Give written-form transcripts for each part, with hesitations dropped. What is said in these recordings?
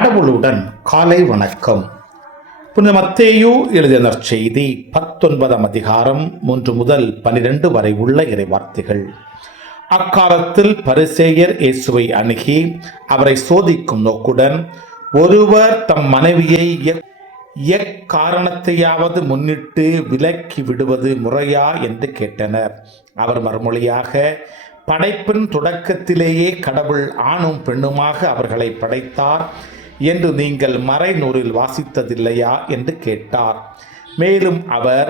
கடவுளுடன் காலை வணக்கம். புனித மத்தேயு எழுதிய நற்செய்தி 19ஆம் அதிகாரம் 1 முதல் 12 வரை உள்ள இறைவார்த்தைகள். அக்காலத்தில் பரிசேயர் இயேசுவை அணுகி அவரை சோதிக்கும் நோக்குடன், ஒருவர் தம் மனைவியை எக்காரணத்தையாவது முன்னிட்டு விலக்கி விடுவது முறையா என்று கேட்டனர். அவர் மறுமொழியாக, படைப்பின் தொடக்கத்திலேயே கடவுள் ஆணும் பெண்ணுமாக அவர்களை படைத்தார் என்று நீங்கள் மறைநூலில் வாசித்ததில்லையா என்று கேட்டார். மேலும் அவர்,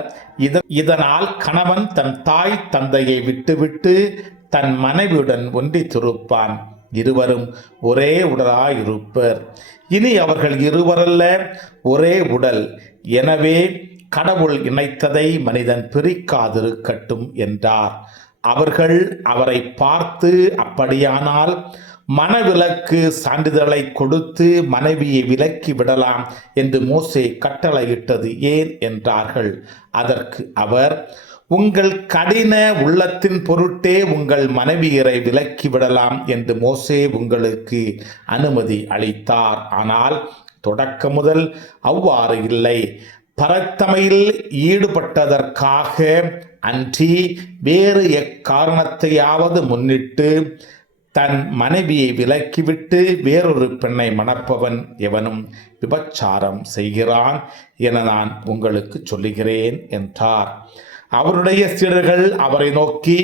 இதனால் கணவன் தன் தாய் தந்தையை விட்டுவிட்டு தன் மனைவியுடன் ஒன்றித்திருப்பான், இருவரும் ஒரே உடலாயிருப்பர். இனி அவர்கள் இருவரல்ல, ஒரே உடல். எனவே கடவுள் இணைத்ததை மனிதன் பிரிக்காதிருக்கட்டும் என்றார். அவர்கள் அவரை பார்த்து, அப்படியானால் மணவிலக்கு சான்றிதழை கொடுத்து மனைவியை விலக்கி விடலாம் என்று மோசே கட்டளையிட்டது ஏன் என்றார்கள். அதற்கு அவர், உங்கள் கடின உள்ளத்தின் பொருட்டே உங்கள் மனைவியரை விலக்கி விடலாம் என்று மோசே உங்களுக்கு அனுமதி அளித்தார். ஆனால் தொடக்க முதல் அவ்வாறு இல்லை. பரத்தமையில் ஈடுபட்டதற்காக அன்றி வேறு எக்காரணத்தையாவது முன்னிட்டு தன் மனைவியை விலக்கிவிட்டு வேறொரு பெண்ணை மணப்பவன் எவனும் விபச்சாரம் செய்கிறான் என நான் உங்களுக்கு சொல்லுகிறேன் என்றார். அவருடைய சீடர்கள் அவரை நோக்கி,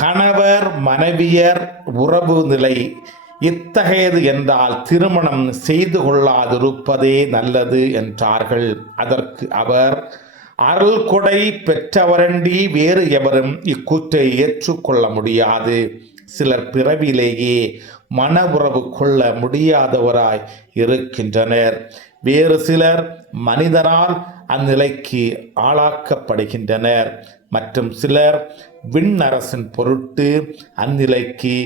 கணவர் மனைவியர் உறவு நிலை இத்தகையது என்றால் திருமணம் செய்து கொள்ளாதிருப்பதே நல்லது என்றார்கள். அதற்கு அவர், அருள் கொடை பெற்றவரண்டி வேறு எவரும் இக்கூற்றை ஏற்றுக்கொள்ள முடியாது. சிலர் பிறவிலேயே மன உறவு கொள்ள முடியாதவராய் இருக்கின்றனர். வேறு சிலர் மனிதனால் அந்நிலைக்கு ஆளாக்கப்படுகின்றனர். மற்றும் சிலர் விண்ணரசின் பொருட்டு அந்நிலைக்கு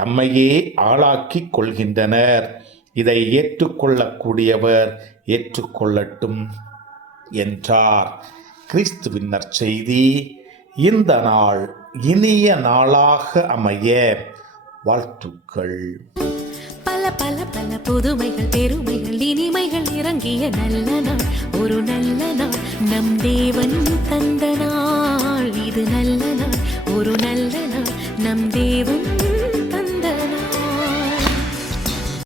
தம்மையே ஆளாக்கி கொள்கின்றனர். இதை ஏற்றுக்கொள்ளக்கூடியவர் ஏற்றுக்கொள்ளட்டும் என்றார். கிறிஸ்துவின் நற்செய்தி. இந்த நாள் இனிய நாளாக அமைய வாழ்த்துக்கள். பல பல பல புதுமைகள் பெருமைகள் இனிமைகள் இறங்கிய நல்ல நாள், ஒரு நல்ல நாள், நம் தேவன் தந்த நாள். இது நல்ல நாள், ஒரு நல்ல நாள், நம் தேவன்